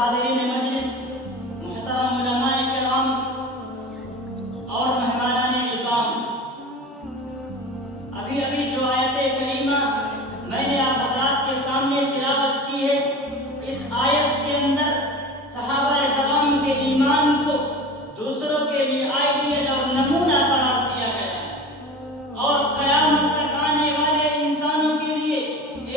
حاضرین مجلس، محترم علماء کرام اور مہمانان عظام، ابھی جو آیت کریمہ میں نے آپ حضرات کے سامنے تلاوت کی ہے، اس آیت کے اندر صحابہ کرام کے ایمان کو دوسروں کے لیے آئیڈیل اور نمونہ قرار دیا گیا ہے، اور قیامت تک آنے والے انسانوں کے لیے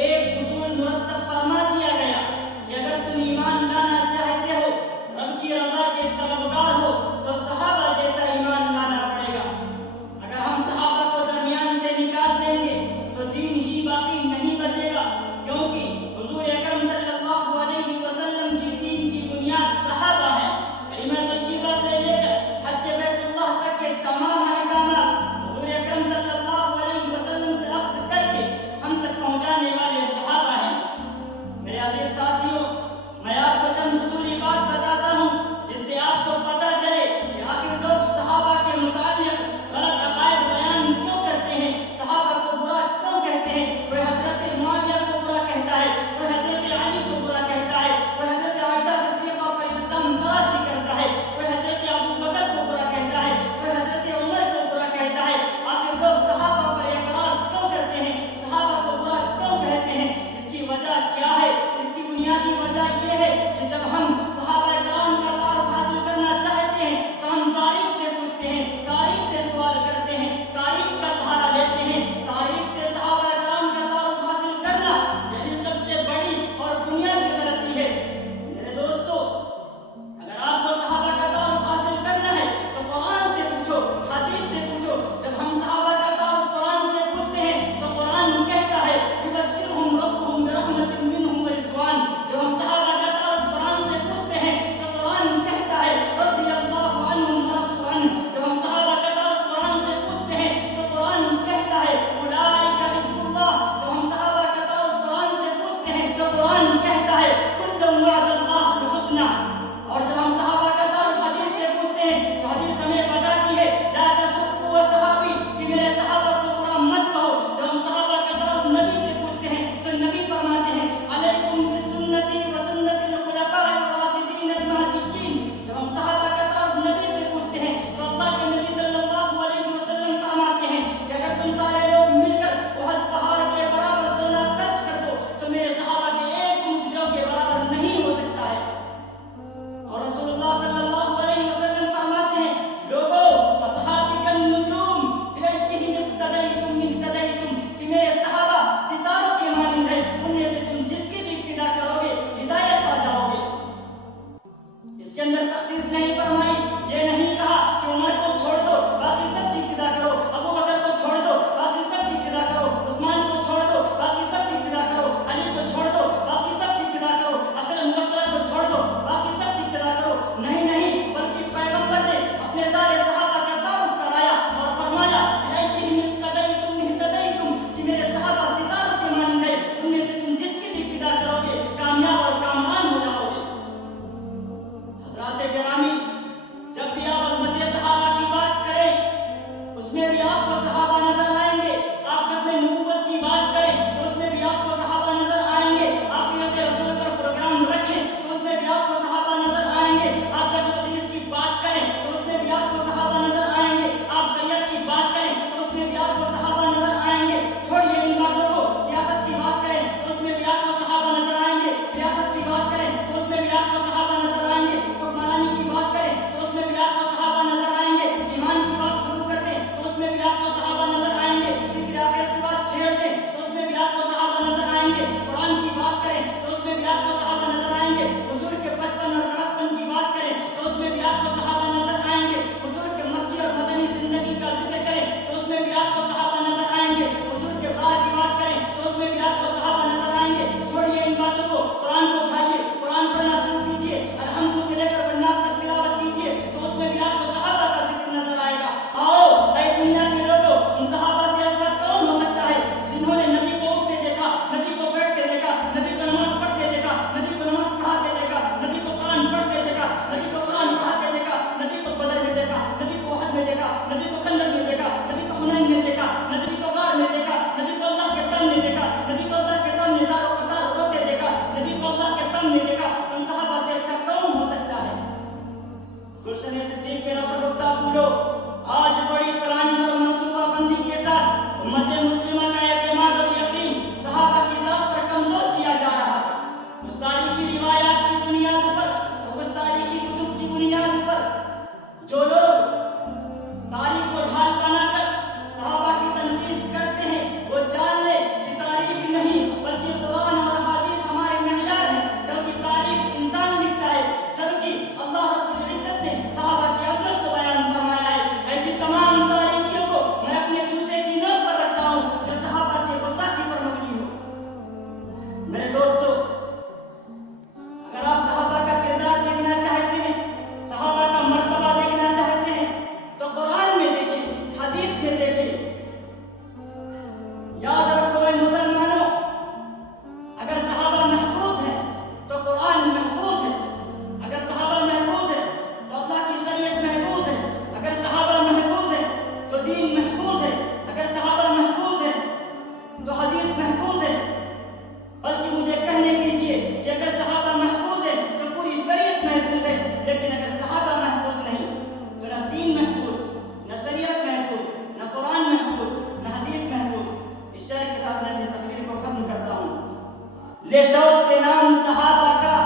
ایک اصول مرتب فرما دیا گیا کہ اگر تم ایمان لانا چاہتے ہو، رب کی رضا کے طلبگار ہو، تو صحابہ جیسا ایمان لانا پڑے گا۔ اگر ہم صحابہ کو درمیان سے نکال دیں گے تو دین ہی باقی نہیں بچے گا، کیونکہ حضور اکرم صلی اللہ علیہ وسلم کی دین کی بنیاد صحابہ ہے۔ کلمہ طیبہ سے لے کر حج بیت اللہ تک کے تمام احکامات حضور اکرم صلی اللہ علیہ وسلم سے اخذ کر کے ہم تک پہنچانے والے صحابہ ہیں۔ میرے عزیز ساتھیوں، میں آپ کو چند اصولی بات بتاتا ہوں جس سے آپ کو پتہ چلے کہ آخر لوگ صحابہ کے متعلق غلط عقائد بیان کیوں کرتے ہیں، صحابہ کو برا کیوں کہتے ہیں۔ کوئی حضرت معاویہ کو برا کہتا ہے، کوئی حضرت علی کو برا کہتا ہے، کوئی حضرت عائشہ صدیقہ پر الزام تراشی کرتا ہے، کوئی حضرت ابو بکر کو برا کہتا ہے، کوئی حضرت عمر کو برا کہتا ہے۔ آخر لوگ صحابہ پر اعتراض کیوں کرتے ہیں، صحابہ کو برا کیوں کہتے ہیں؟ اس کی وجہ کیا ہے؟ اس کی بنیادی وجہ یہ ہے کہ جب ہم صحابہ کرام کا تعارف حاصل کرنا چاہتے ہیں تو ہم تاریخ سے پوچھتے ہیں، تاریخ سے سوال کرتے ہیں، تاریخ کا سہارا لیتے ہیں۔ تاریخ سے صحابہ کرام کا تعارف حاصل کرنا یہی سب سے بڑی اور بنیادی غلطی ہے۔ میرے دوستو، اگر آپ کو صحابہ کا تعارف حاصل کرنا ہے تو قرآن سے پوچھو، حدیث سے پوچھو۔ جب ہم صحابہ کا تعارف قرآن سے پوچھتے ہیں تو قرآن کہتا ہے یبشرہم ربہم برحمت منہ ورضوان۔ جب ہم صحابہ کا تعارف قرآن سے پوچھتے بنیاد پر جو لوگ تاریخ کو ڈھال بنا کر صحابہ کی تنقید کرتے ہیں وہ جان لے کہ تاریخ نہیں بلکہ قرآن اور احادیث ہمارے معیار ہیں، کیونکہ تاریخ انسان لکھتا ہے جبکہ اللہ رب العزت نے صحابہ کی عظمت کو بیان فرمایا ہے۔ ایسی تمام تاریخیوں کو میں اپنے جوتے کی نوک پر رکھتا ہوں جو صحابہ کی گستاخی پر مبنی ہو۔ میرے دوستو، اگر آپ صحابہ کا کردار دیکھنا چاہتے ہیں، صحابہ کا مرتبہ دیکھنا چاہتے ہیں تو قرآن میں دیکھیں، حدیث میں دیکھیں۔ یاد رکھو اے مسلمانوں، اگر صحابہ محفوظ ہیں تو قرآن محفوظ ہے، اگر صحابہ محفوظ ہے تو اللہ کی شریعت محفوظ ہے، اگر صحابہ محفوظ ہے تو دین محفوظ ہے، اگر صحابہ محفوظ ہے تو حدیث محفوظ ہے۔ بلکہ مجھے کہنے دیجئے کہ اگر صحابہ محفوظ ہے تو پوری شریعت محفوظ ہے، لیکن اگر صحابہ محفوظ نہیں تو نہ دین محفوظ، نہ شریعت محفوظ، نہ قرآن محفوظ، نہ حدیث محفوظ۔ اس شعر کے ساتھ میں اپنی تقریر کو ختم کرتا ہوں۔ لے شوق سے نام صحابہ کا،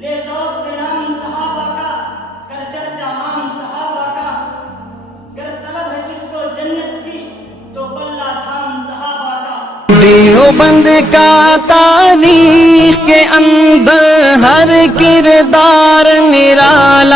لے شوق سے نام صحابہ کا، کر چرچا عام صحابہ کا، گر طلب ہے تجھ کو جنت کی تو پلہ تھام صحابہ کا۔ دیوبند کا تاریخ کے اندر ہر کردار نرالا